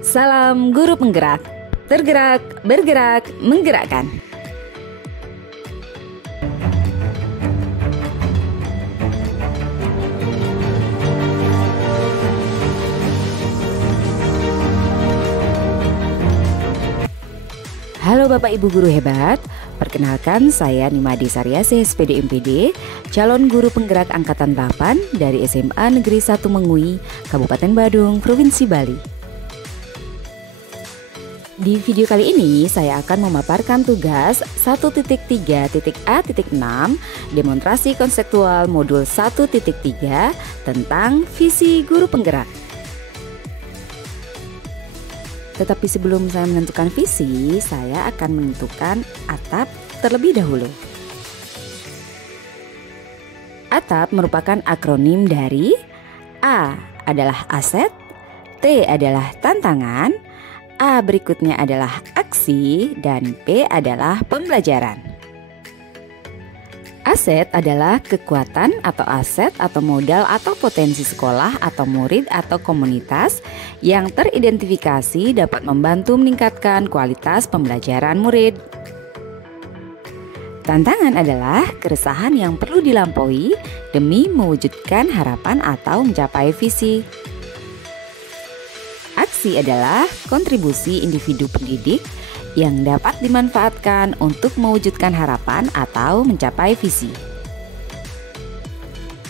Salam guru penggerak, tergerak, bergerak, menggerakkan. Halo Bapak Ibu guru hebat, perkenalkan saya Nimadi Saryase SPD MPD, calon guru penggerak angkatan 8 dari SMA Negeri 1 Mengui, Kabupaten Badung, Provinsi Bali. Di video kali ini saya akan memaparkan tugas 1.3.A.6 demonstrasi konseptual modul 1.3 tentang visi guru penggerak. Tetapi sebelum saya menentukan visi, saya akan menentukan atap terlebih dahulu. Atap merupakan akronim dari A adalah aset, T adalah tantangan, A berikutnya adalah aksi, dan P adalah pembelajaran. Aset adalah kekuatan atau aset atau modal atau potensi sekolah atau murid atau komunitas yang teridentifikasi dapat membantu meningkatkan kualitas pembelajaran murid. Tantangan adalah keresahan yang perlu dilampaui demi mewujudkan harapan atau mencapai visi. Aksi adalah kontribusi individu pendidik yang dapat dimanfaatkan untuk mewujudkan harapan atau mencapai visi.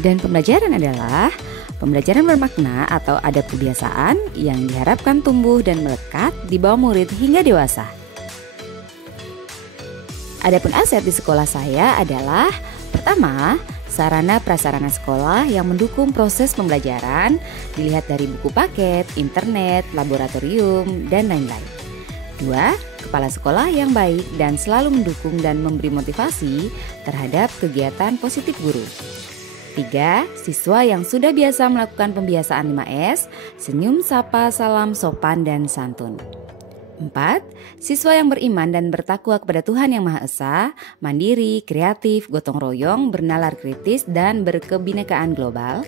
Dan pembelajaran adalah pembelajaran bermakna atau ada kebiasaan yang diharapkan tumbuh dan melekat di bawah murid hingga dewasa. Adapun aset di sekolah saya adalah pertama, sarana prasarana sekolah yang mendukung proses pembelajaran dilihat dari buku paket, internet, laboratorium, dan lain-lain. 2. Kepala sekolah yang baik dan selalu mendukung dan memberi motivasi terhadap kegiatan positif guru. 3. Siswa yang sudah biasa melakukan pembiasaan 5S, senyum, sapa, salam, sopan, dan santun. 4. Siswa yang beriman dan bertakwa kepada Tuhan Yang Maha Esa, mandiri, kreatif, gotong royong, bernalar kritis, dan berkebinekaan global.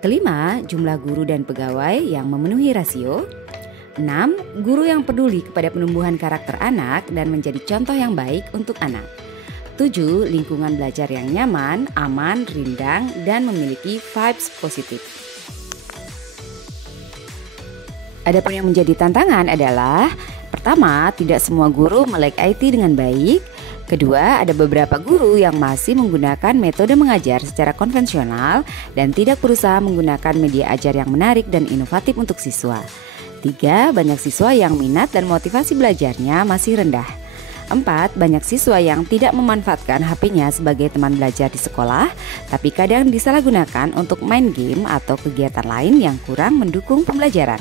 5. Jumlah guru dan pegawai yang memenuhi rasio. 6. Guru yang peduli kepada penumbuhan karakter anak dan menjadi contoh yang baik untuk anak. 7. Lingkungan belajar yang nyaman, aman, rindang, dan memiliki vibes positif. Adapun yang menjadi tantangan adalah pertama, tidak semua guru melek IT dengan baik. Kedua, ada beberapa guru yang masih menggunakan metode mengajar secara konvensional dan tidak berusaha menggunakan media ajar yang menarik dan inovatif untuk siswa. 3. Banyak siswa yang minat dan motivasi belajarnya masih rendah. 4. Banyak siswa yang tidak memanfaatkan HP-nya sebagai teman belajar di sekolah, tapi kadang disalahgunakan untuk main game atau kegiatan lain yang kurang mendukung pembelajaran.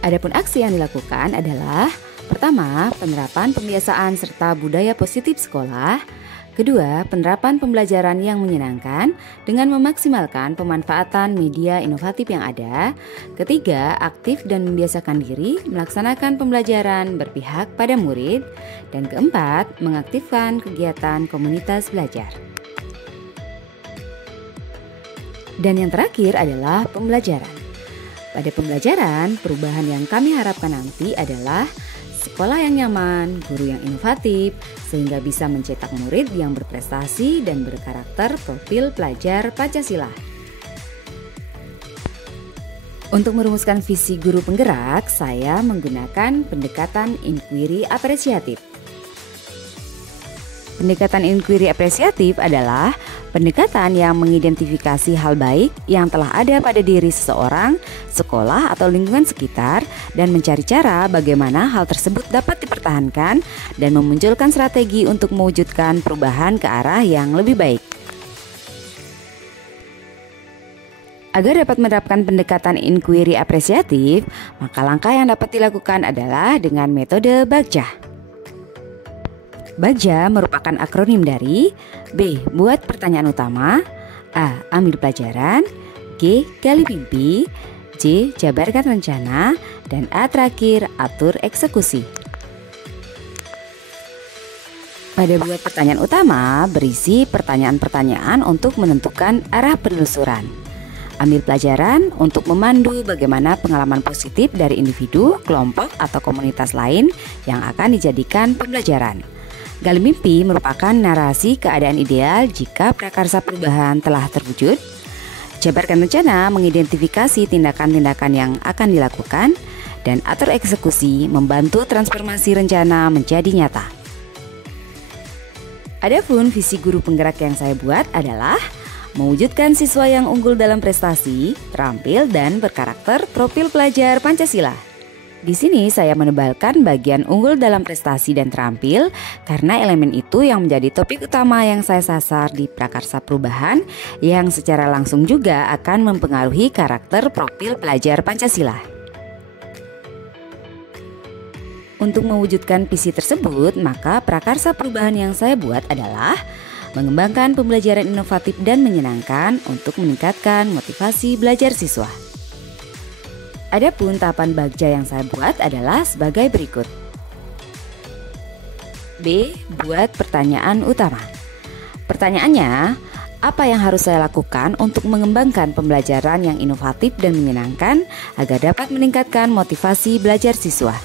Adapun aksi yang dilakukan adalah pertama, penerapan pembiasaan serta budaya positif sekolah. Kedua, penerapan pembelajaran yang menyenangkan dengan memaksimalkan pemanfaatan media inovatif yang ada. Ketiga, aktif dan membiasakan diri melaksanakan pembelajaran berpihak pada murid. Dan keempat, mengaktifkan kegiatan komunitas belajar. Dan yang terakhir adalah pembelajaran. Pada pembelajaran, perubahan yang kami harapkan nanti adalah sekolah yang nyaman, guru yang inovatif, sehingga bisa mencetak murid yang berprestasi dan berkarakter profil pelajar Pancasila. Untuk merumuskan visi guru penggerak, saya menggunakan pendekatan inquiry apresiatif. Pendekatan inquiry apresiatif adalah pendekatan yang mengidentifikasi hal baik yang telah ada pada diri seseorang, sekolah, atau lingkungan sekitar dan mencari cara bagaimana hal tersebut dapat dipertahankan dan memunculkan strategi untuk mewujudkan perubahan ke arah yang lebih baik. Agar dapat menerapkan pendekatan inquiry apresiatif, maka langkah yang dapat dilakukan adalah dengan metode Bagja. Bagja merupakan akronim dari B. Buat pertanyaan utama, A. Ambil pelajaran, G. Gali mimpi, J. Jabarkan rencana, dan A terakhir, atur eksekusi. Pada buat pertanyaan utama berisi pertanyaan-pertanyaan untuk menentukan arah penelusuran. Ambil pelajaran untuk memandu bagaimana pengalaman positif dari individu, kelompok, atau komunitas lain yang akan dijadikan pembelajaran. Gali mimpi merupakan narasi keadaan ideal jika prakarsa perubahan telah terwujud. Jabarkan rencana mengidentifikasi tindakan-tindakan yang akan dilakukan, dan atur eksekusi membantu transformasi rencana menjadi nyata. Adapun visi guru penggerak yang saya buat adalah mewujudkan siswa yang unggul dalam prestasi, terampil, dan berkarakter profil pelajar Pancasila. Di sini saya menebalkan bagian unggul dalam prestasi dan terampil karena elemen itu yang menjadi topik utama yang saya sasar di prakarsa perubahan yang secara langsung juga akan mempengaruhi karakter profil pelajar Pancasila. Untuk mewujudkan visi tersebut, maka prakarsa perubahan yang saya buat adalah mengembangkan pembelajaran inovatif dan menyenangkan untuk meningkatkan motivasi belajar siswa. Adapun tahapan bagja yang saya buat adalah sebagai berikut. B. Buat pertanyaan utama. Pertanyaannya, apa yang harus saya lakukan untuk mengembangkan pembelajaran yang inovatif dan menyenangkan agar dapat meningkatkan motivasi belajar siswa?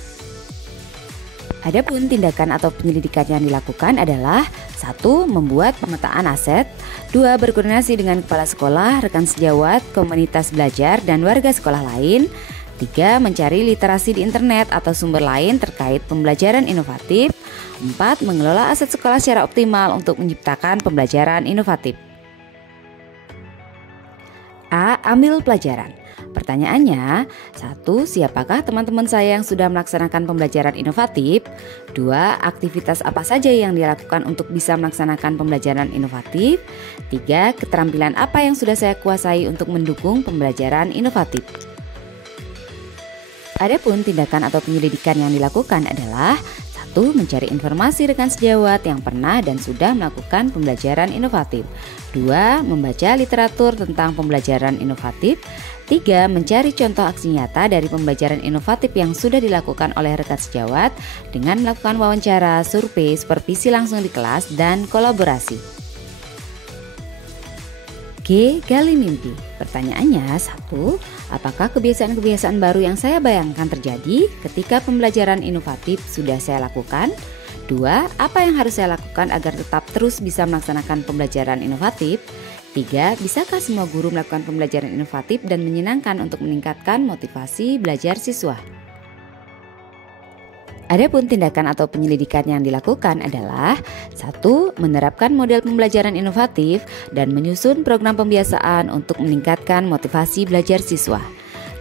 Adapun tindakan atau penyelidikan yang dilakukan adalah 1. Membuat pemetaan aset, 2. Berkoordinasi dengan kepala sekolah, rekan sejawat, komunitas belajar, dan warga sekolah lain, 3. Mencari literasi di internet atau sumber lain terkait pembelajaran inovatif, 4. Mengelola aset sekolah secara optimal untuk menciptakan pembelajaran inovatif. A. Ambil pelajaran. Pertanyaannya, 1. Siapakah teman-teman saya yang sudah melaksanakan pembelajaran inovatif? 2. Aktivitas apa saja yang dilakukan untuk bisa melaksanakan pembelajaran inovatif? 3. Keterampilan apa yang sudah saya kuasai untuk mendukung pembelajaran inovatif? Adapun tindakan atau penyelidikan yang dilakukan adalah 1. Mencari informasi rekan sejawat yang pernah dan sudah melakukan pembelajaran inovatif. 2. Membaca literatur tentang pembelajaran inovatif. 3. Mencari contoh aksi nyata dari pembelajaran inovatif yang sudah dilakukan oleh rekan sejawat dengan melakukan wawancara, survei, supervisi langsung di kelas, dan kolaborasi. G. Gali mimpi. Pertanyaannya, 1. Apakah kebiasaan-kebiasaan baru yang saya bayangkan terjadi ketika pembelajaran inovatif sudah saya lakukan? 2. Apa yang harus saya lakukan agar tetap terus bisa melaksanakan pembelajaran inovatif? 3. Bisakah semua guru melakukan pembelajaran inovatif dan menyenangkan untuk meningkatkan motivasi belajar siswa? Adapun tindakan atau penyelidikan yang dilakukan adalah 1. Menerapkan model pembelajaran inovatif dan menyusun program pembiasaan untuk meningkatkan motivasi belajar siswa.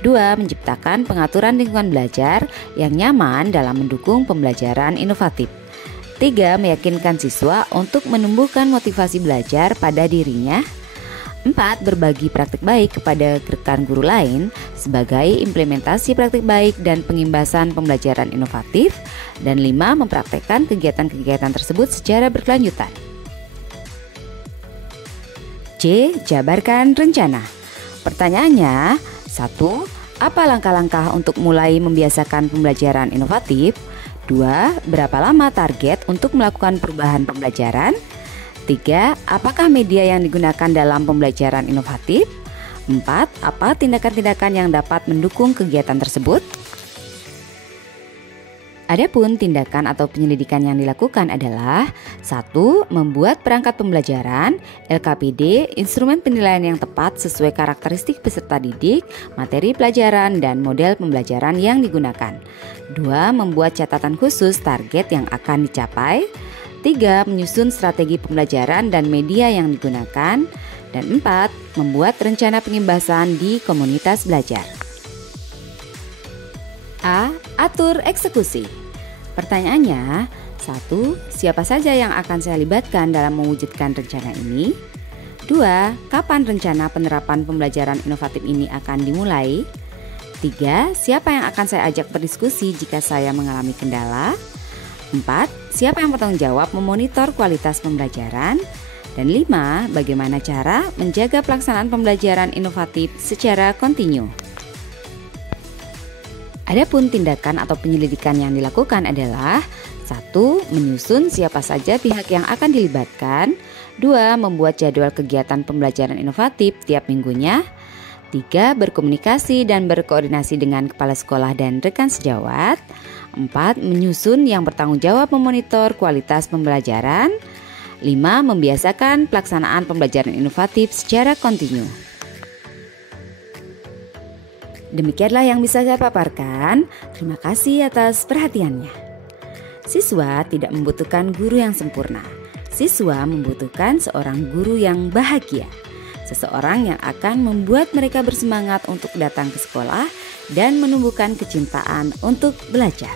2. Menciptakan pengaturan lingkungan belajar yang nyaman dalam mendukung pembelajaran inovatif. 3. Meyakinkan siswa untuk menumbuhkan motivasi belajar pada dirinya. 4. Berbagi praktik baik kepada rekan guru lain sebagai implementasi praktik baik dan pengimbasan pembelajaran inovatif. Dan 5. Mempraktekkan kegiatan-kegiatan tersebut secara berkelanjutan. C. Jabarkan rencana. Pertanyaannya, 1. Apa langkah-langkah untuk mulai membiasakan pembelajaran inovatif? 2. Berapa lama target untuk melakukan perubahan pembelajaran? 3. Apakah media yang digunakan dalam pembelajaran inovatif? 4. Apa tindakan-tindakan yang dapat mendukung kegiatan tersebut? Adapun tindakan atau penyelidikan yang dilakukan adalah 1. Membuat perangkat pembelajaran, LKPD, instrumen penilaian yang tepat sesuai karakteristik peserta didik, materi pelajaran, dan model pembelajaran yang digunakan. 2. Membuat catatan khusus target yang akan dicapai. 3. Menyusun strategi pembelajaran dan media yang digunakan. Dan 4. Membuat rencana pengimbasan di komunitas belajar. A. Atur eksekusi. Pertanyaannya, 1. Siapa saja yang akan saya libatkan dalam mewujudkan rencana ini? 2. Kapan rencana penerapan pembelajaran inovatif ini akan dimulai? 3. Siapa yang akan saya ajak berdiskusi jika saya mengalami kendala? 4. Siapa yang bertanggung jawab memonitor kualitas pembelajaran? Dan 5. Bagaimana cara menjaga pelaksanaan pembelajaran inovatif secara kontinu? Adapun tindakan atau penyelidikan yang dilakukan adalah 1. Menyusun siapa saja pihak yang akan dilibatkan. 2. Membuat jadwal kegiatan pembelajaran inovatif tiap minggunya. 3. Berkomunikasi dan berkoordinasi dengan kepala sekolah dan rekan sejawat. 4. Menyusun yang bertanggung jawab memonitor kualitas pembelajaran. 5. Membiasakan pelaksanaan pembelajaran inovatif secara kontinu. Demikianlah yang bisa saya paparkan. Terima kasih atas perhatiannya. Siswa tidak membutuhkan guru yang sempurna. Siswa membutuhkan seorang guru yang bahagia. Seseorang yang akan membuat mereka bersemangat untuk datang ke sekolah dan menumbuhkan kecintaan untuk belajar.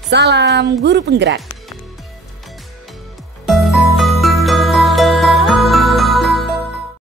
Salam guru penggerak.